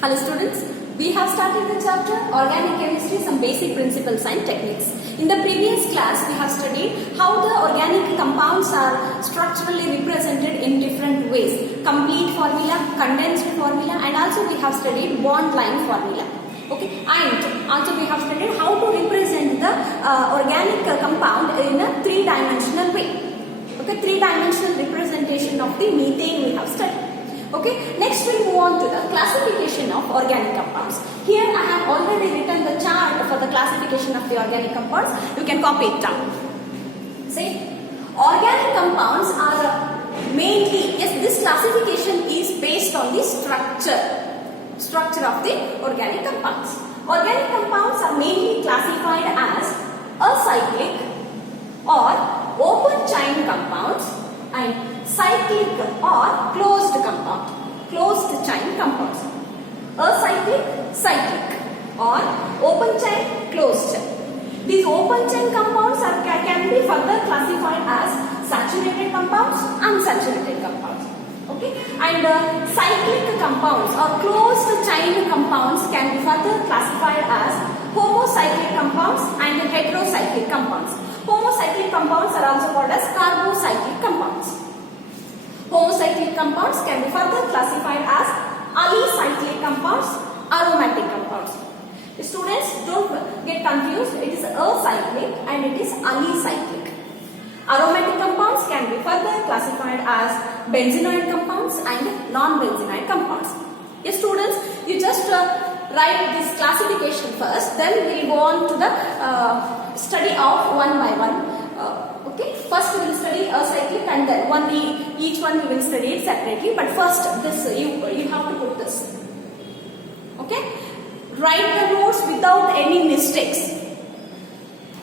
Hello students, we have started the chapter Organic Chemistry, some basic principles and techniques. In the previous class, we have studied how the organic compounds are structurally represented in different ways. Complete formula, condensed formula, and also we have studied bond line formula. Okay, and also we have studied how to represent the organic compound in a three-dimensional way. Okay, three-dimensional representation of the methane we have studied. Okay, next we move on to the classification of organic compounds. Here I have already written the chart for the classification of the organic compounds. You can copy it down. See, organic compounds are mainly, yes, this classification is based on the structure of the organic compounds. Organic compounds are mainly classified as acyclic or open chain compounds and cyclic or closed chain compounds. Acyclic, cyclic, or open chain, closed chain. These open chain compounds can be further classified as saturated compounds, unsaturated compounds. Okay, and cyclic compounds or closed chain compounds can be further classified as homocyclic compounds and heterocyclic compounds. Homocyclic compounds are also called as carbocyclic compounds. Homocyclic compounds can be further classified as alicyclic compounds, aromatic compounds. Students, don't get confused. It is acyclic and it is alicyclic. Aromatic compounds can be further classified as benzenoid compounds and non-benzenoid compounds. Yes, students, you just write this classification first, then we will go on to the study of one by one. Okay, first we will study acyclic and then each one we will study it separately. But first, this you have to put this. Okay, write the notes without any mistakes.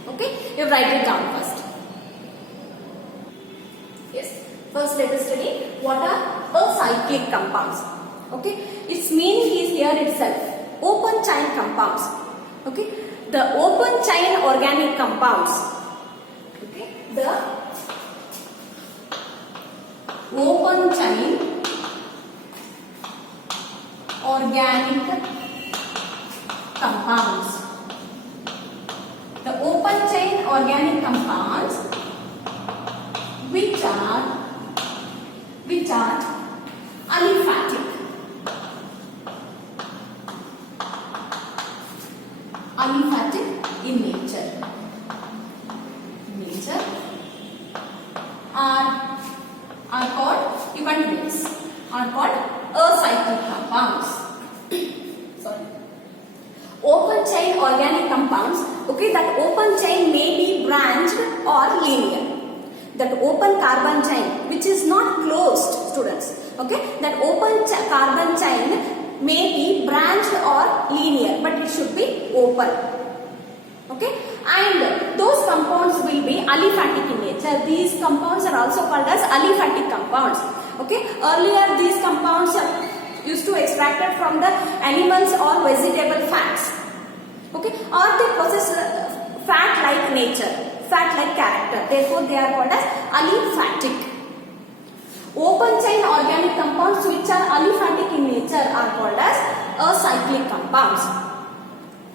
Okay, you write it down first. Yes, first let us study what are acyclic compounds. Okay, its meaning is here itself. Open chain compounds. Okay, the open chain organic compounds. Okay, the open chain organic compounds. The open chain organic compounds which are aliphatic. Aliphatic in nature. Are called, you can do this, are called acyclic compounds. Sorry. Open chain organic compounds, okay, that open chain may be branched or linear. That open carbon chain which is not closed, students, okay, that open carbon chain may be branched or linear, but it should be open. Okay, and those compounds will be aliphatic in nature. These compounds are also called as aliphatic compounds. Okay, earlier these compounds are used to extracted from the animals or vegetable fats. Okay, or they possess fat-like nature, fat-like character. Therefore, they are called as aliphatic. Open chain organic compounds which are aliphatic in nature are called as acyclic compounds.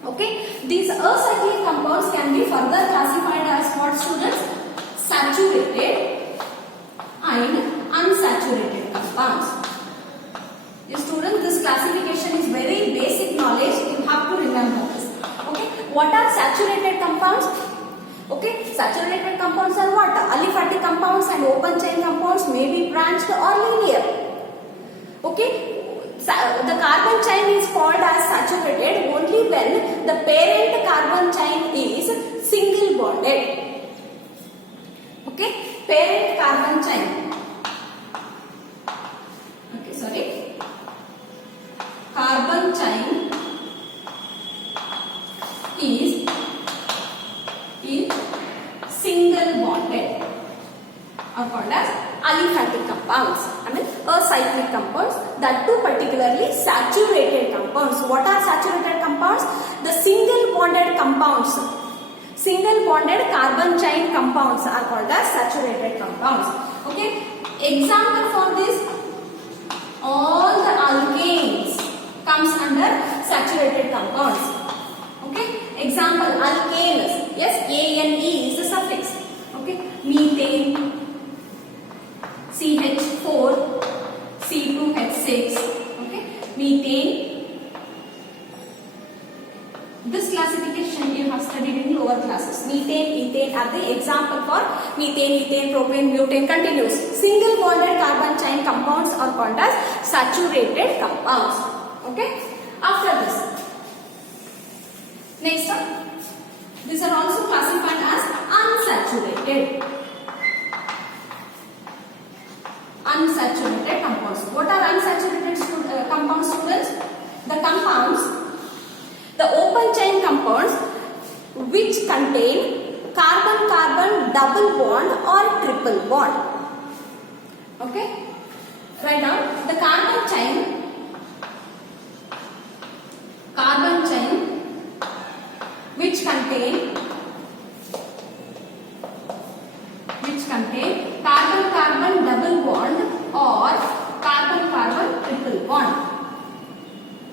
Okay, these acyclic compounds can be further classified as what, students? Saturated and unsaturated compounds. Yes, students, this classification is very basic knowledge. You have to remember this. Okay, what are saturated compounds? Okay, saturated compounds are what? Aliphatic compounds and open chain compounds may be branched or linear. Okay, the carbon chain is called as saturated only when the parent carbon chain is single bonded. Okay, parent carbon chain. Okay, sorry. Carbon chain is single bonded are called as aliphatic compounds. I mean acyclic compounds, that too particularly saturated compounds. What are saturated compounds? The single bonded compounds, single bonded carbon chain compounds are called as saturated compounds. Okay, example for this, all the alkanes comes under methane are the example for methane, ethane, propane, butane continues. Single bonded carbon chain compounds are called as saturated compounds. Okay. After this, next one, these are also classified as unsaturated. Unsaturated compounds. What are unsaturated compounds, students? The compounds, the open chain compounds which contain carbon-carbon double bond or triple bond. Okay? Write down the carbon chain which contain carbon-carbon double bond or carbon-carbon triple bond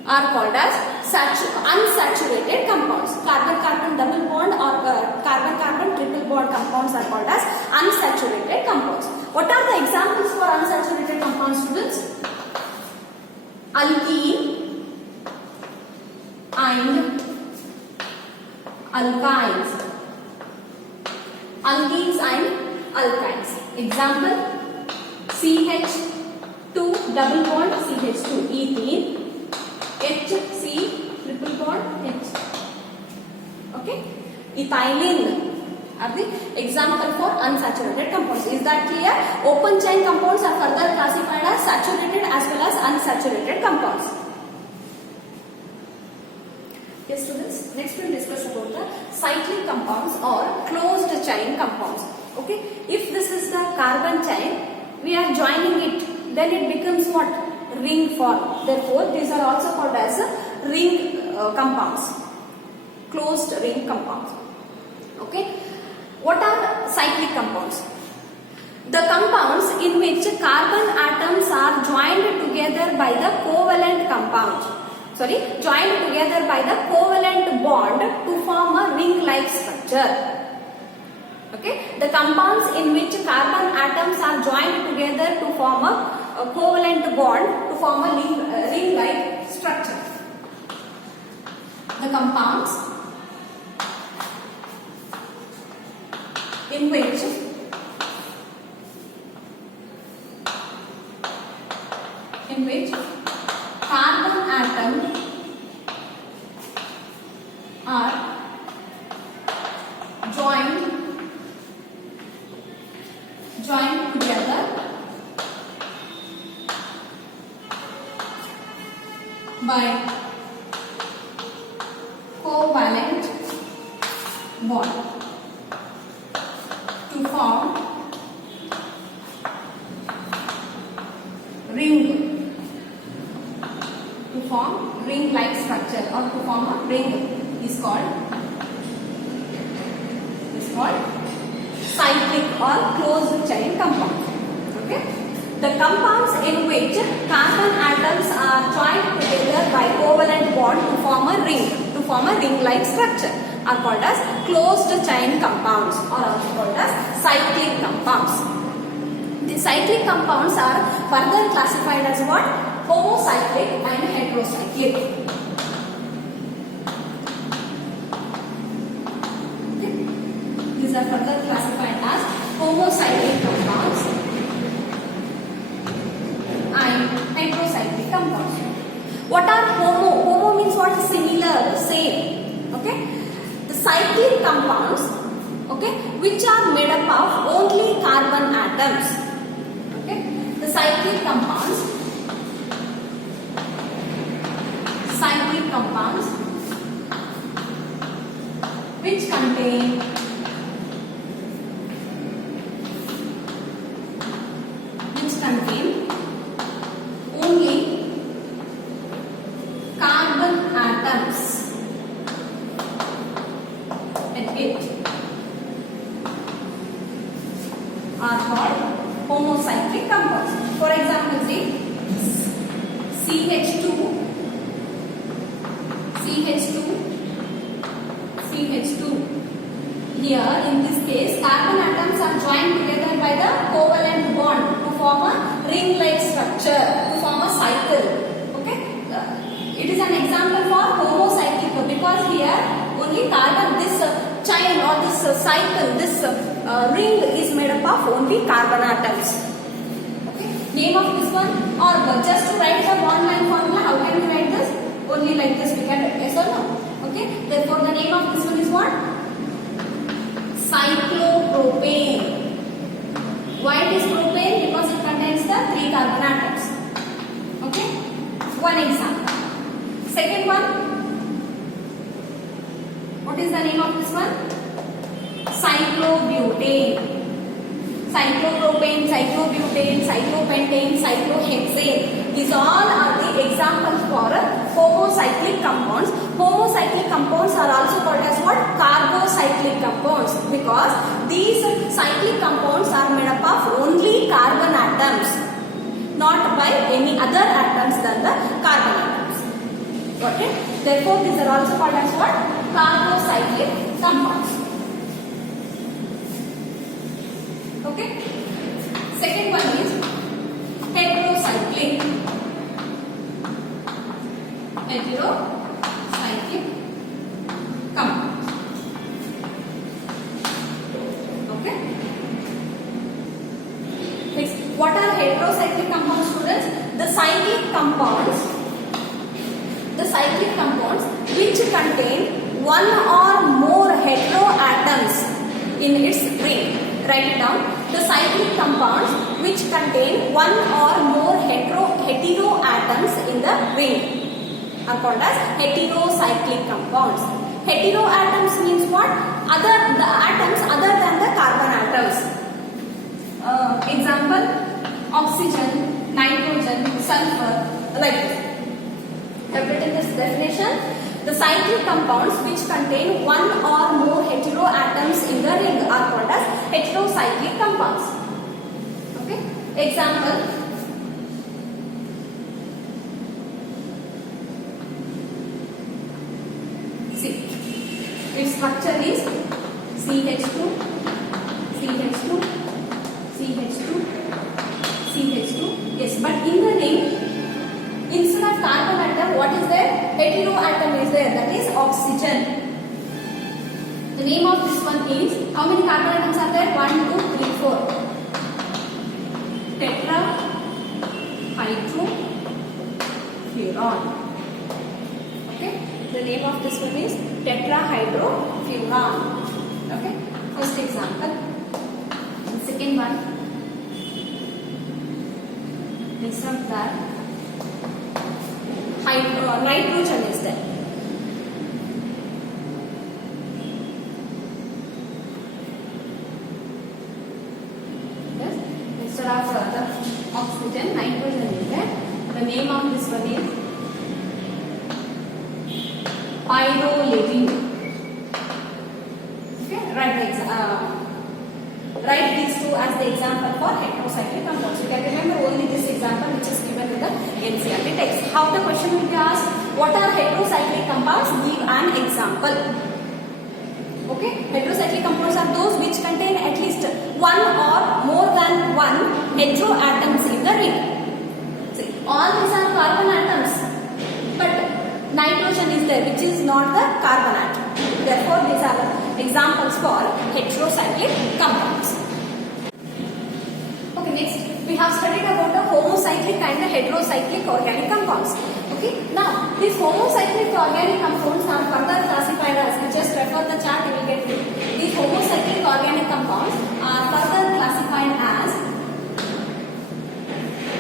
are called as unsaturated compounds. Carbon-carbon double bond or carbon-carbon triple bond compounds are called as unsaturated compounds. What are the examples for unsaturated compounds, students? Alkene and alkynes. Alkenes and alkynes. Example: CH2 double bond CH2 ethene, HC triple bond H. Okay, ethylene are the example for unsaturated compounds. Is that clear? Open chain compounds are further classified as saturated as well as unsaturated compounds. Yes, students. Next we'll discuss about the cyclic compounds or closed chain compounds. Okay, if this is the carbon chain, we are joining it, then it becomes what? Ring form. Therefore, these are also called as ring compounds, closed ring compounds. Okay, what are cyclic compounds? The compounds in which carbon atoms are joined together by the covalent bond to form a ring-like structure. Okay, the compounds in which carbon atoms are joined together to form a covalent bond to form a ring-like structure. The compounds in which carbon atoms are joined together by covalent bond to form ring-like structure, or to form a ring is called cyclic or closed chain compounds. Okay, the compounds in which carbon atoms are joined together by covalent bond to form a ring-like structure are called as closed chain compounds, or also called as cyclic compounds. The cyclic compounds are further classified as what? Homocyclic and heterocyclic. Okay. These are further classified as homocyclic compounds and heterocyclic compounds. What are homo? Homo means what? Similar, same. Okay. The cyclic compounds, okay, which are made up of only carbon atoms. Okay. The cyclic compounds which contain only carbon atoms and it are called homocyclic compounds. For example, see CH2, here in this case carbon atoms are joined together by the covalent bond to form a ring-like structure, to form a cycle. Okay, it is an example for homocyclic because here only carbon, this chain or this cycle, this ring is made up of only carbon atoms. Okay, name of this one, or just to write the bond line formula, how can we write this? Only like this we can write, yes or no? Okay, therefore the name of this one is what? Cyclopropane. Why it is propane? Because it contains the 3 carbon atoms. Okay, one example. Second one, what is the name of this one? Cyclobutane. Cyclopropane, cyclobutane, cyclopentane, cyclohexane. These all are the examples for homocyclic compounds. Homocyclic compounds are also called as what? Carbocyclic compounds, because these cyclic compounds are made up of only carbon atoms, not by any other atoms than the carbon atoms. Got it? Therefore, these are also called as what? Carbocyclic compounds. Okay. Second one is heterocyclic. Heterocyclic compounds. Okay. Next, what are heterocyclic compounds, students? The cyclic compounds which contain one or more heteroatoms in its ring. Write it down. The cyclic compounds which contain one or more heteroatoms in the ring are called as heterocyclic compounds. Heteroatoms means what? The atoms other than the carbon atoms. Example: oxygen, nitrogen, sulfur, like this. Have written this definition. The cyclic compounds which contain one or more heteroatoms in the ring are called as heterocyclic compounds. Okay. Example: see, its structure is CH2, CH2, CH2, CH2. Yes, but in the ring, instead of carbon atom, what is there? Heteroatom is there, that is oxygen. The name of this one is, how many carbon atoms are there? 1, 2, 3, 4. Tetrahydrofuran. Okay, the name of this one is tetrahydrofuran. Okay, first example. The second one, instead of that, nitrogen is there. Yes, instead of the oxygen, nitrogen is there. The name of this one is pyrolevyl. Okay, write these two as the example for heterocyclic compounds. You can remember only this example which is given in the NCERT text. How the question will be asked? What are heterocyclic compounds? Give an example. Okay, heterocyclic compounds are those which contain at least one or more than one heteroatoms in the ring. See, all these are carbon atoms, but nitrogen is there, which is not the carbon atom. Therefore, these are examples for heterocyclic compounds. Okay, next we have studied about the homocyclic and the heterocyclic organic compounds. Okay, now these homocyclic organic compounds are further classified as, just refer the chart, you will get it. These homocyclic organic compounds are further classified as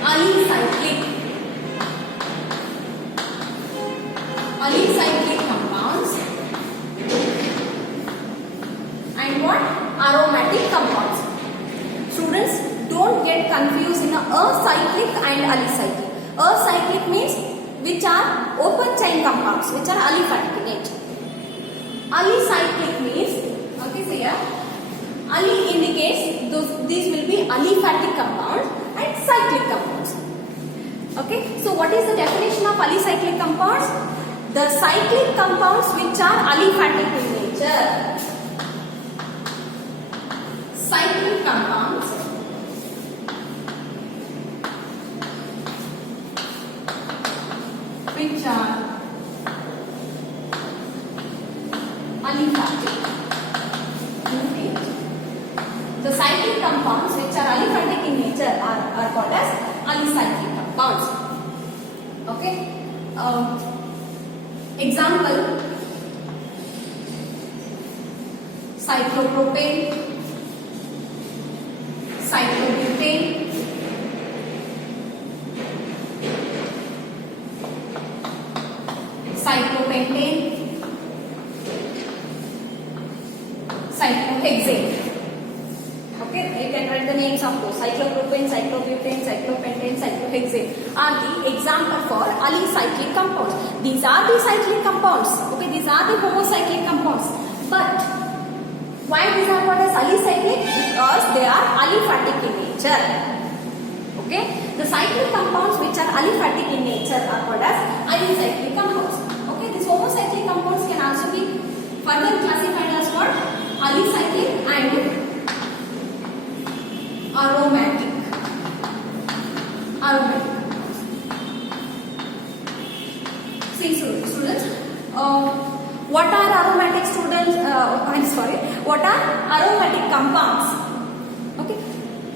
alicyclic. Alicyclic compounds and what? Aromatic compounds. Students, don't get confused in acyclic and alicyclic. Acyclic means which are open chain compounds, which are aliphatic in nature. Alicyclic means, okay, so here, ali indicates these will be aliphatic compounds and cyclic compounds. Okay, so what is the definition of alicyclic compounds? The cyclic compounds which are aliphatic in nature. Cyclic compounds which are aliphatic. The cyclic compounds which are aliphatic in nature are called as alicyclic compounds. Okay. Example: cyclopropane, cyclobutane, cyclopentane, cyclohexane. Okay, you can write the names of those. Cyclopropane, cyclobutane, cyclopentane, cyclohexane are the example for alicyclic compounds. These are the cyclic compounds. Okay, these are the homocyclic compounds. But why these are called as alicyclic? Because they are aliphatic in nature. Okay, the cyclic compounds which are aliphatic in nature are called as alicyclic compounds. Okay, these homocyclic compounds can also be further classified as what? Alicyclic and aromatic. See students, what are aromatic students? What are aromatic compounds? Okay,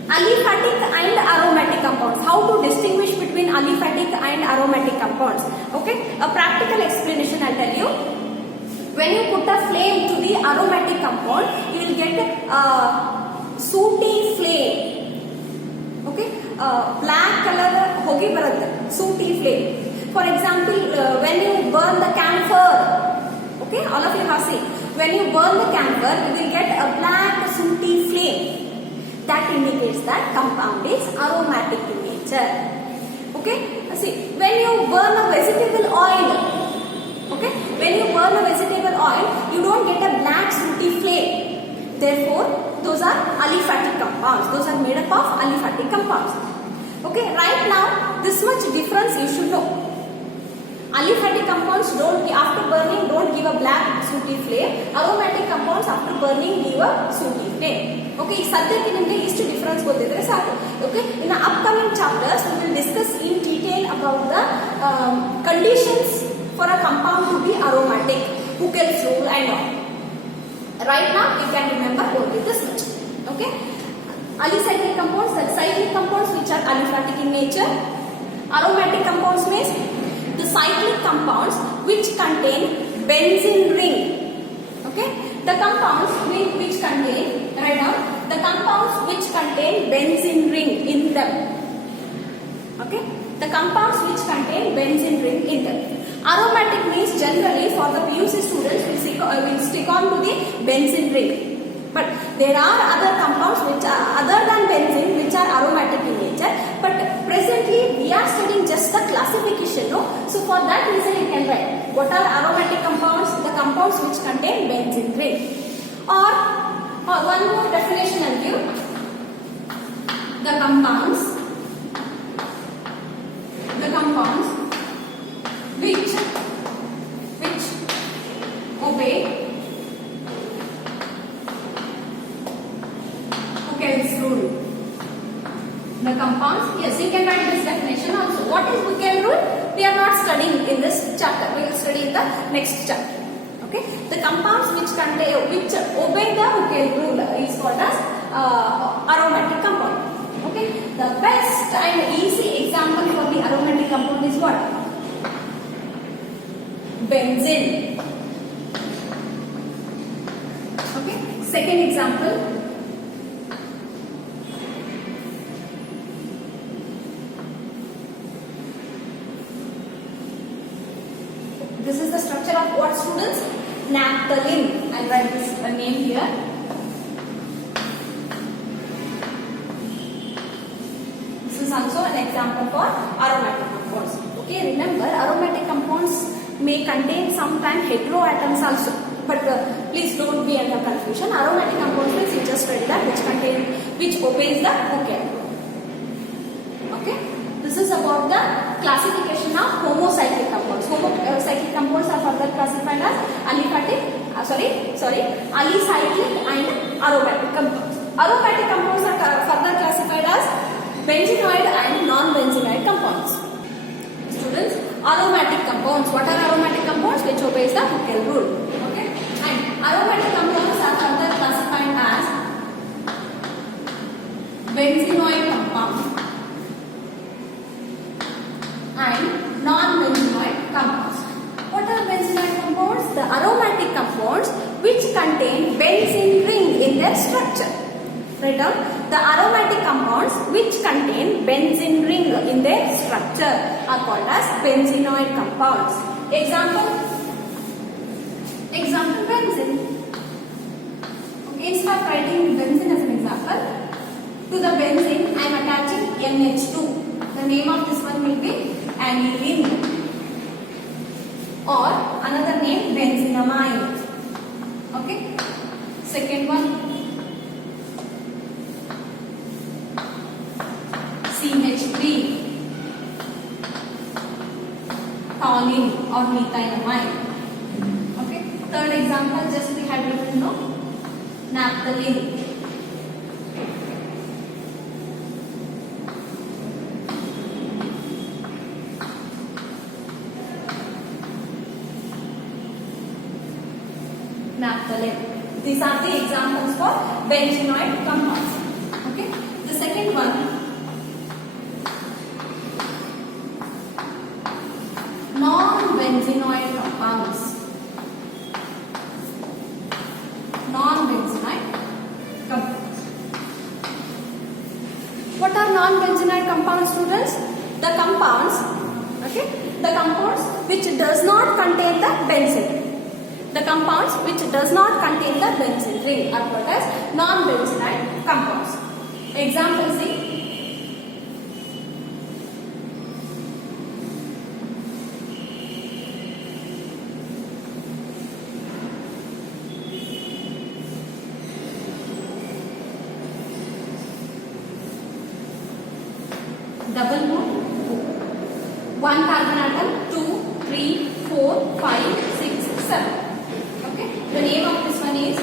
aliphatic and aromatic compounds. How to distinguish between aliphatic and aromatic compounds? Okay, a practical explanation I'll tell you. When you put a flame to the aromatic compound, you will get sooty flame. Okay, black color hogi baratte, sooty flame. For example, when you burn the camphor, okay, all of you have seen, when you burn the camphor, you will get a black sooty flame. That indicates that compound is aromatic in nature. Okay, see, when you burn a vegetable oil, okay, when you burn a vegetable oil, you don't get a black sooty flame. Therefore, those are aliphatic compounds. Those are made up of aliphatic compounds. Okay, right now, this much difference you should know. Aliphatic compounds after burning don't give a black sooty flame. Aromatic compounds after burning give a sooty flame. Okay, sadyaki nimge istu difference gottidre saaku. Okay, in the upcoming chapters we will discuss in detail about the conditions for a compound to be aromatic, Huckel's rule and all. Right now you can remember only this much. Okay, alicyclic compounds, that cyclic compounds which are aliphatic in nature. Aromatic compounds means the cyclic compounds which contain benzene ring. Okay, the compounds which contain, right now, the compounds which contain benzene ring in them. Okay, the compounds which contain benzene ring in them. Aromatic means generally for the PUC students will stick on to the benzene ring. But there are other compounds which are other than benzene which are aromatic in nature. But presently we are studying just the classification, no? So for that reason you can write what are aromatic compounds? The compounds which contain benzene ring. Or one more definition I'll give. The compounds which obey Huckel's rule. The compounds, yes, you can write this definition also. What is Huckel's rule? We are not studying in this chapter. We will study in the next chapter. Okay, the compounds which obey the Huckel's rule is called as aromatic compound. Okay, the best and easy example for the aromatic compound is what? Benzene. Okay, second example. This is the structure of what, students? Naphthalene. I'll write this name here. This is also an example for aromatic compounds. Okay, remember aromatic compounds may contain sometimes heteroatoms also. But please don't be under confusion. Aromatic compounds means you just read that which obeys the Huckel rule. Okay, this is about the classification of homocyclic compounds. Homocyclic compounds are further classified as alicyclic and aromatic compounds. Aromatic compounds are further classified as benzenoid and non-benzenoid compounds. Students, aromatic compounds. What are aromatic compounds? Which obeys the Huckel rule. Okay, and aromatic compounds are further classified as benzenoid compound and non-benzenoid compounds. What are benzenoid compounds? The aromatic compounds which contain benzene ring in their structure. Write down the aromatic compounds which contain benzene ring in their structure are called as benzenoid compounds. Example benzene. Okay, instead of writing benzene as an example, to the benzene I am attaching NH2. The name of this one will be aniline, or another name benzenamine. Okay. Second one, CH3, toluene or methylamine. Okay. Third example, just we had written naphthalene. Naphthalene. These are the examples for benzenoid compounds. Okay. The second one, non-benzenoid compounds. Non-benzenoid compounds. What are non-benzenoid compounds, students? The compounds, okay, the compounds which does not contain the benzene. The compounds which does not contain the benzene ring are called as non-benzenoid compounds. Example C. Double bond, 1 carbon atom, 2, 3, 4, 5, 6, 7. Okay. The name of this one is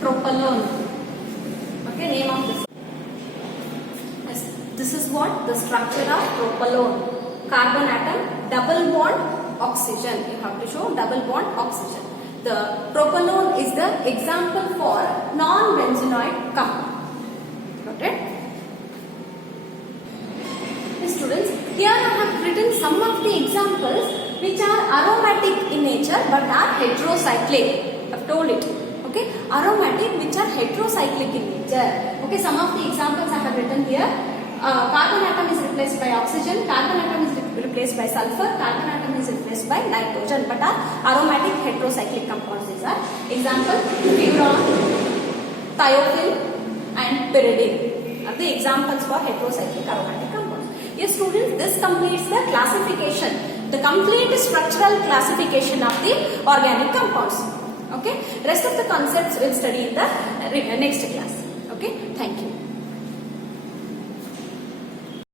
propalone. Okay, name of this. Yes, this is what the structure of propalone. Carbon atom, double bond, oxygen. You have to show double bond, oxygen. The propalone is the example for non-benzenoid compound. Got it? Students, here I have written some of the examples which are aromatic in nature but are heterocyclic. I have told it. Okay, aromatic which are heterocyclic in nature. Okay, some of the examples I have written here. Carbon atom is replaced by oxygen, carbon atom is replaced by sulfur, carbon atom is replaced by nitrogen, but are aromatic heterocyclic compounds. These are example: furan, thiophil, and pyridine are the examples for heterocyclic aromatic compounds. Yes, students, this completes the classification, the complete structural classification of the organic compounds. Okay, rest of the concepts we'll study in the next class. Okay, thank you.